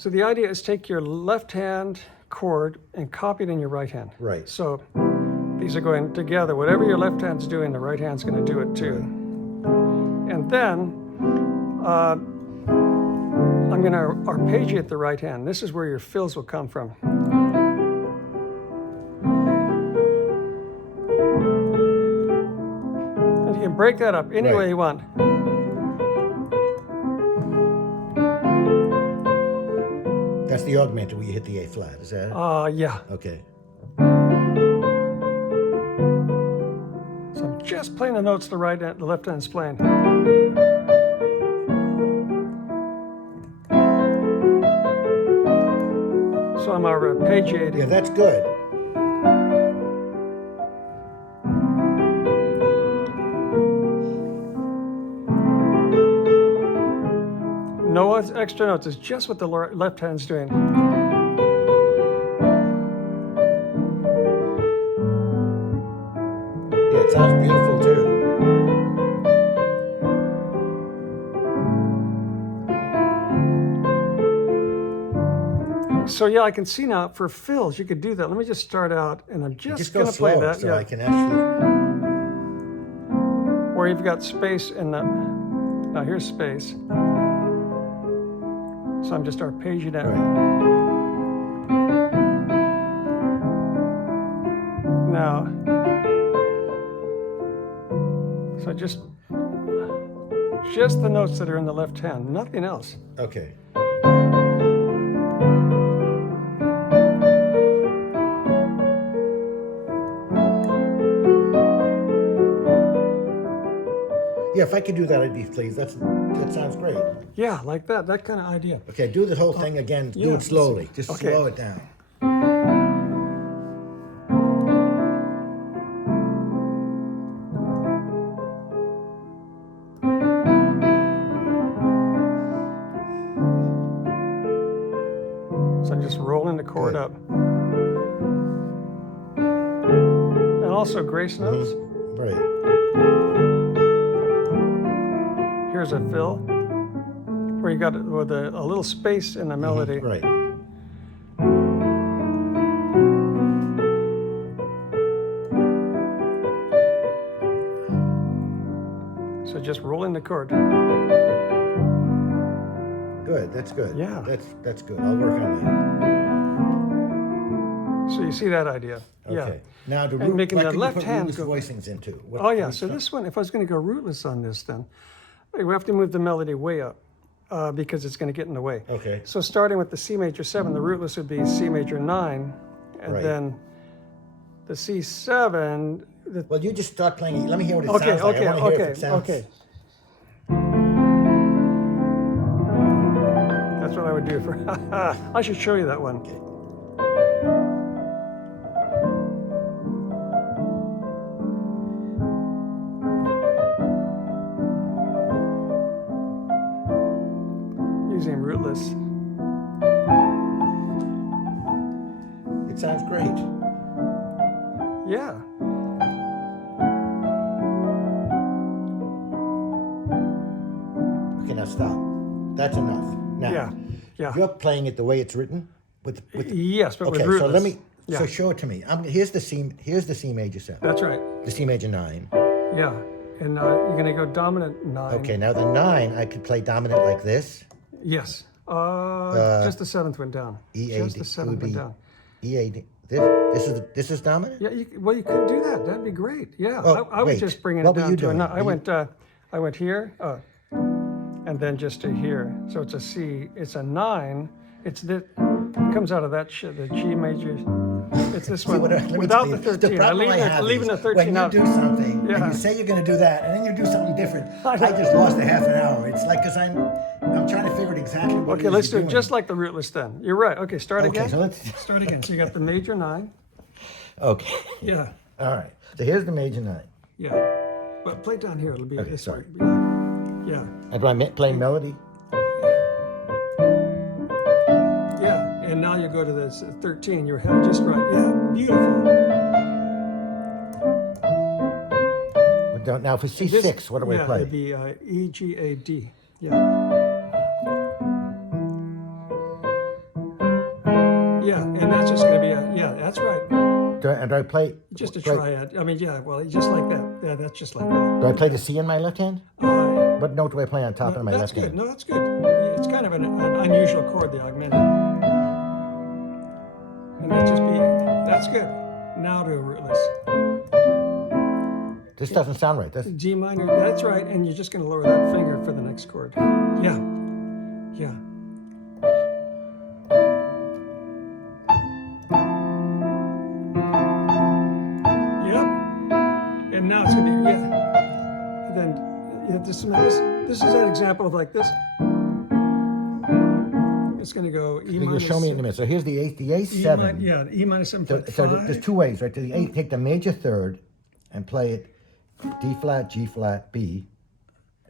So the idea is take your left hand chord and copy it in your right hand. Right. So these are going together. Whatever your left hand's doing, the right hand's going to do it too. Right. And then I'm going to arpeggiate the right hand. This is where your fills will come from. And you can break that up any way you want. That's the augmented where you hit the A flat, is that it? Yeah. Okay. So I'm just playing the notes the left hand's playing. So I'm arpeggiating. Yeah, that's good. No extra notes. It's just what the left hand's doing. Yeah, it sounds beautiful too. So yeah, I can see now for fills you could do that. Let me just start out, and I'm just go going to play slow, that. so I can actually. Where you've got space in the. Now here's space. So I'm just arpeggiating it. Right. Now, so just the notes that are in the left hand, nothing else. Okay. Yeah, if I could do that, I'd be pleased. That sounds great. Yeah, like that kind of idea. Okay, do the whole thing again. Do it slowly. Just slow it down. So I'm just rolling the chord up. And also grace notes. Right. Here's a fill where you got it with a little space in the melody. Right. So just rolling the chord. Good. That's good. Yeah. That's good. I'll work on that. So you see that idea? Okay. Yeah. Now the and making the you left put hand rootless go. voicings into. Oh yeah. So this one, if I was going to go rootless on this, then we have to move the melody way up because it's going to get in the way. Okay. So starting with the C major 7, the rootless would be C major 9, and then the C7. Well, you just start playing it. Let me hear what it sounds like. I want to hear if it sounds. Okay. That's what I would do for. I should show you that one. Okay. Using rootless. It sounds great. Yeah. Okay, now stop. That's enough. Now, yeah. You're playing it the way it's written. Yes, but with okay. rootless. So let me. So show it to me. Here's the C. Here's the C major 7. That's right. The C major 9. Yeah, and you're going to go dominant 9. Okay, now the 9 I could play dominant like this. Yes. Just the 7th went down. E A Just the D 7th went down. E A D. This is dominant. Yeah. Well, you could do that. That'd be great. Yeah. Oh, I would wait. just bring it What were down you to a doing? 9. I went here, and then just to here. So it's a C. It's a 9. It's that. It comes out of that shit. The G major. It's this one without the 13. Leaving the 13 when out. You do something and you say you're going to do that, and then you do something different. I just lost a half an hour. It's like because I'm trying to figure out exactly what. Okay, let's do it just like the rootless then. You're right. Okay, start again. Okay, so let's start again. So you got the major 9. Okay. Yeah. All right. So here's the major 9. Yeah. But play down here. It'll be okay, this sorry. way. Yeah. And do I play melody? Yeah. And now you go to this 13. You're headed just right. Yeah. Beautiful. Now for C6, what do I play? It'd be E, G, A, D. Yeah. And that's just going to be yeah, that's right. Do I play? Just a do I- triad. I mean, yeah, well, just like that. Yeah, that's just like that. Do I play the C in my left hand? What note do I play on top of my That's left good. hand? No, that's good. It's kind of an unusual chord, the augmented. And that just be, that's good. Now to a rootless. This doesn't sound right. This. G minor, that's right. And you're just going to lower that finger for the next chord. Yeah. Yeah. Yeah. And now it's going to be, yeah. And then this is an example of like this. It's going to go E You're minus. show me in a minute. So here's the A7. Yeah, E minus 7 flat 5. So there's two ways, right? To the A, take the major third and play it D flat, G flat, B.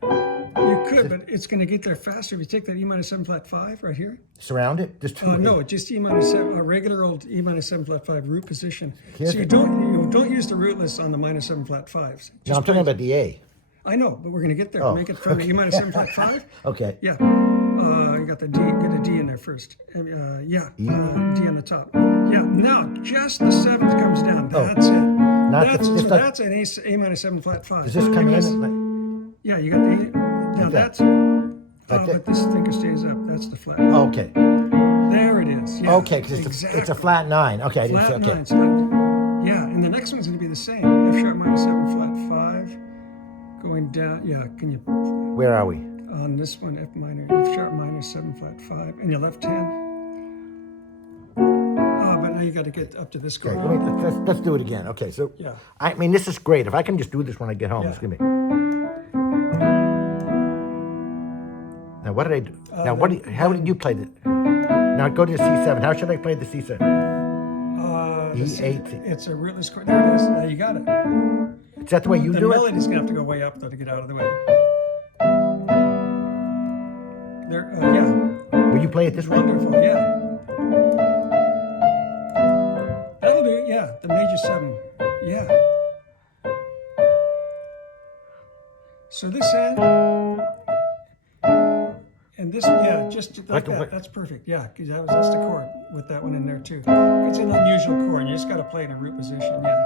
You could, but it's going to get there faster if you take that E minus 7 flat 5 right here. Surround it. There's two. No, just E minus 7, a regular old E minus 7 flat 5 root position. Here's So you the- don't use the rootless on the minus 7 flat 5s. No, I'm talking about the A. I know, but we're going to get there. Oh, Make it from the E minus 7 flat 5. Okay. Yeah. You got the D, get a D in there first. D on the top. Yeah, now just the 7th comes down. That's it. That's an A minus 7 flat 5. Does this come in? Yeah, you got the E. Now Like that. that's. But this finger stays up. That's the flat. Okay. There it is. Yeah, Okay, because it's a flat 9. Okay, I didn't say. flat Okay. 9. So yeah, and the next one's going to be the same. F sharp minus 7 flat 5. Going down. Yeah, can you. Where are we? On this one, F sharp minus 7 flat 5, and your left hand. But now you got to get up to this chord. Okay, let's do it again. Okay, so Yeah. I mean, this is great. If I can just do this when I get home, Yeah. it's gonna be. Now, what did I do? Now, how did you play it? Now, go to the C7. How should I play the C7? E8. It's a rootless chord. There it is. Now you got it. Is that the way you The do it? melody's gonna have to go way up though to get out of the way. There, yeah. Will you play it this way? Wonderful, yeah. That'll do it, yeah. The major 7, yeah. So this end, and this, yeah, just like that. That's perfect, yeah, because that's the chord with that one in there too. It's an unusual chord, you just got to play in a root position, yeah.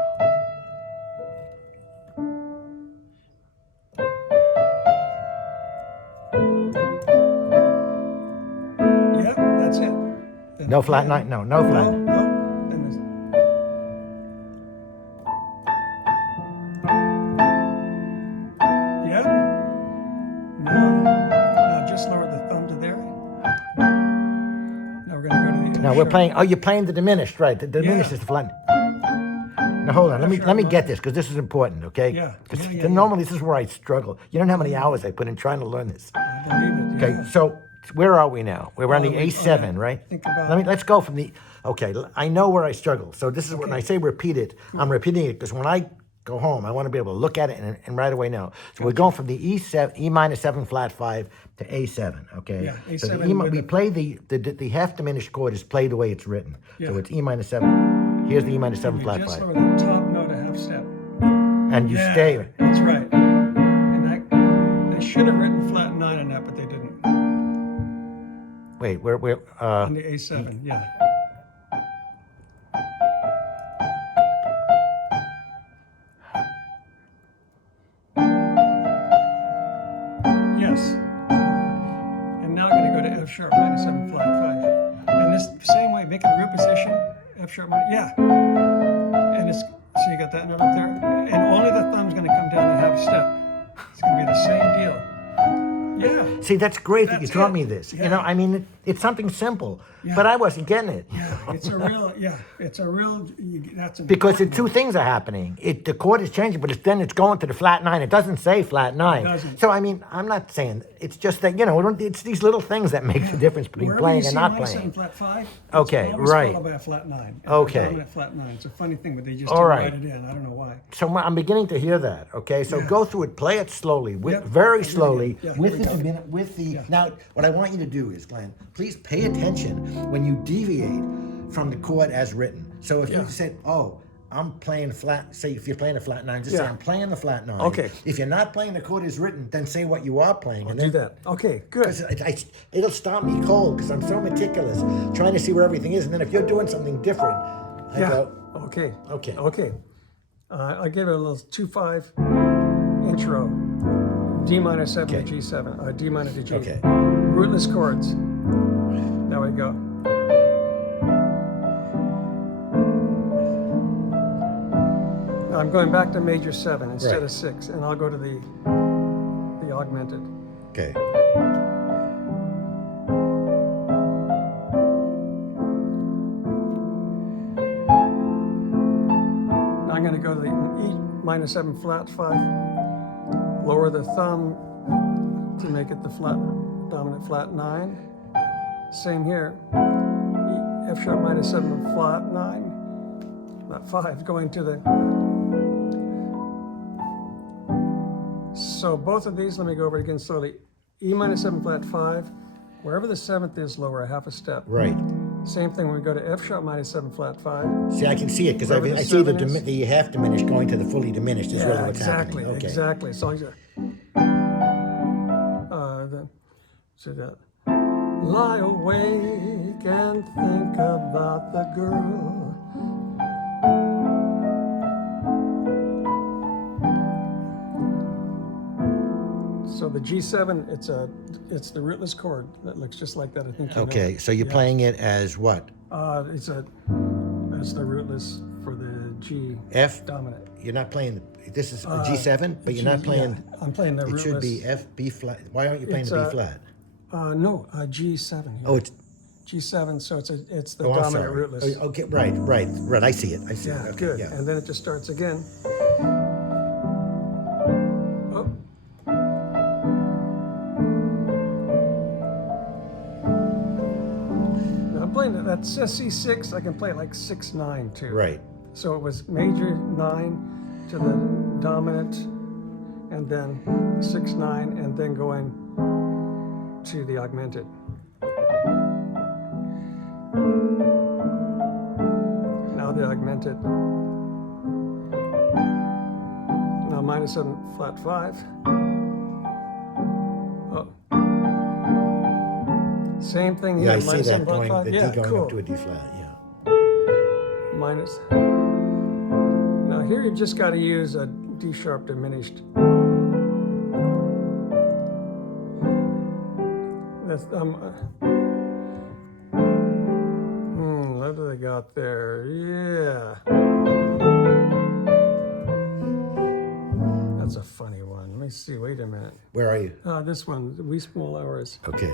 Yeah, that's it. Then No flat 9. No flat. No. Then yeah. Now just lower the thumb to there. Now we're gonna go to the. Now we're playing. Oh, you're playing the diminished, right? The diminished is the flat. Now hold on. Let me get this because this is important. Okay. Yeah. Because Yeah. normally this is where I struggle. You don't know how many hours I put in trying to learn this. I believe it. Okay. Yeah. So where are we now? We're on the A7, right? Think about Let's go from the. Okay. I know where I struggle. So this is when I say repeat it. I'm repeating it because when I go home, I want to be able to look at it and right away know. So we're going from the E minus 7 flat 5 to A7. Okay. Yeah, So the A7 we play the half diminished chord is played the way it's written. So Yeah. it's E minus 7. Here's the E minus 7 You flat just 5. lower the top note a half step. And you stay. That's right. And they should have written flat 9 on that, but they didn't. Wait, we're On the A7, yeah. Yes. And now I'm going to go to F sharp minus 7 flat 5. And this same way, make it a root position. F sharp minus, yeah. And it's, so you got that note up there. And only the thumb's going to come down a half step. It's going to be the same deal. Yeah. See, that's great that you That's taught it. me this. Yeah. You know, I mean, it's something simple, Yeah. but I wasn't getting it. Yeah, it's a real, that's a. Because the two things are happening. The chord is changing, but then it's going to the flat 9. It doesn't say flat 9. It doesn't. So, I mean, I'm not saying, it's just that, it's these little things that make the difference between Wherever playing you and see not minus playing. 7 flat 5, it's Okay, always right. followed by a flat 9. Okay. Dominant flat 9. It's a funny thing, but they just All didn't right. write it in. I don't know why. So I'm beginning to hear that. Okay, so Yeah. go through it, play it slowly, Yep. very Really slowly, good. Yeah, with here we go. Now, what I want you to do is, Glenn, please pay attention when you deviate from the chord as written. So if you Yeah. said, I'm playing flat. Say if you're playing a flat 9, just say Yeah. I'm playing the flat 9. Okay. If you're not playing the chord as written, then say what you are playing, and Do then that. Okay, good. it'll stop me cold because I'm so meticulous, trying to see where everything is. And then if you're doing something different, I Yeah. go, Okay. Okay. Okay. I give it a little 2-5 intro. D minor 7 Okay. to G7. D minor to G. Okay. Rootless chords. There we go. Now I'm going back to major 7 instead Right. of 6, and I'll go to the augmented. Okay. Now I'm going to go to the E minor 7 flat 5. Lower the thumb to make it the flat dominant flat 9. Same here. F sharp minor 7 flat 9. Flat 5 going to the. So both of these, let me go over it again slowly. E minor 7 flat 5. Wherever the 7th is, lower a half a step. Right. Same thing when we go to F sharp minor 7 flat 5. See, I can see it because Wherever the I see the, 7 is. the half diminished going to the fully diminished is really Yeah, what's exactly, happening. Okay. exactly. So that lie awake and think about the girl. So the G7, it's the rootless chord that looks just like that. I think you know. Okay, so you're Yeah. playing it as what? It's the rootless for the G F? dominant. You're not playing, this is a G7, but you're not playing, Yeah, I'm playing the it rootless. should be F, B flat. Why aren't you playing It's, the B flat? No, G7. Here. Oh, it's, G7, so it's the oh, I'm dominant sorry. rootless. Oh, okay, right. I see it. I see Yeah, it. Okay, good. yeah. And then it just starts again. Oh. Now I'm playing that C6. I can play it like 6-9 too. Right. So it was major 9 to the dominant, and then 6-9, and then going to the augmented. Now the augmented. Now minor 7 flat 5. Oh. Same thing here. Yeah, I see minor 7 that flat going, 5. the Yeah, D going cool. up to a D flat, yeah. Minus. Now here you just got to use a D sharp diminished. That's what do they got there? Yeah. That's a funny one. Let me see. Wait a minute. Where are you? This one, wee small hours. Okay.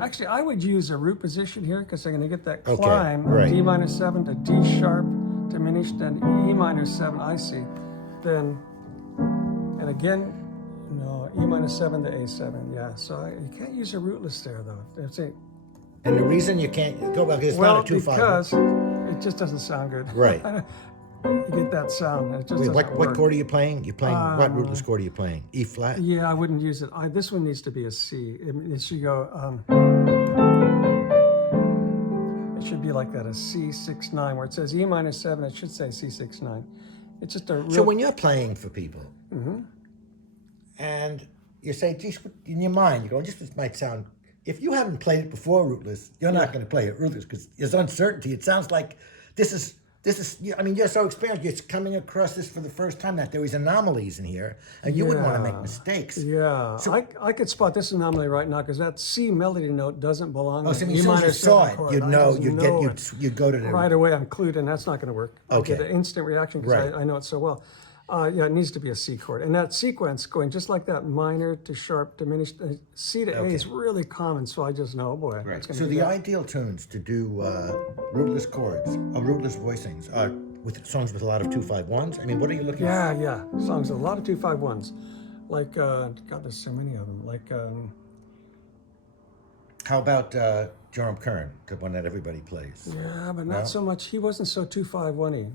Actually, I would use a root position here because I'm going to get that Okay, climb. right. D minor 7 to D sharp diminished, and E minor 7. I see. Then, and again, no, E minor 7 to A7. Yeah. So you can't use a rootless there though. That's it. And the reason you can't go back is it's Well, not a 2-5. because it just doesn't sound good. Right. You get that sound. It just Wait, doesn't what work. chord are you playing? You're playing, what rootless chord are you playing? E flat? Yeah, I wouldn't use it. This one needs to be a C. It should go. It should be like that, a C6-9, where it says E minor 7. It should say C6-9. It's just a real. So when you're playing for people, and you say, geez, in your mind, you go, this might sound, if you haven't played it before rootless, you're not going to play it rootless because there's uncertainty. It sounds like this is, I mean, you're so experienced, you're coming across this for the first time, that there is anomalies in here, and you wouldn't want to make mistakes. Yeah, So- I could spot this anomaly right now because that C melody note doesn't belong. Oh, in so the as E soon as minor you saw 7 it, chord. you'd I know, just you'd go to the, right away. I'm clued in. That's not going to work. Okay. I get an instant reaction because Right. I know it so well. Yeah, it needs to be a C chord, and that sequence going just like that, minor to sharp, diminished. C to A is really common, so I just know, oh boy. right. It's gonna So be the that. ideal tunes to do rootless chords, rootless voicings, are with songs with a lot of 2-5-1s. I mean, what are you looking for? Yeah, songs, a lot of 2-5-1s. Like, God, there's so many of them. Like, How about Jerome Kern, the one that everybody plays? yeah, but No? not so much. He wasn't so 2-5-1-y.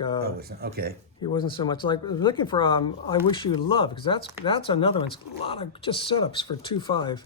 Oh, okay. he wasn't so much like looking for I Wish You Love, because that's another one. It's a lot of just setups for 2-5.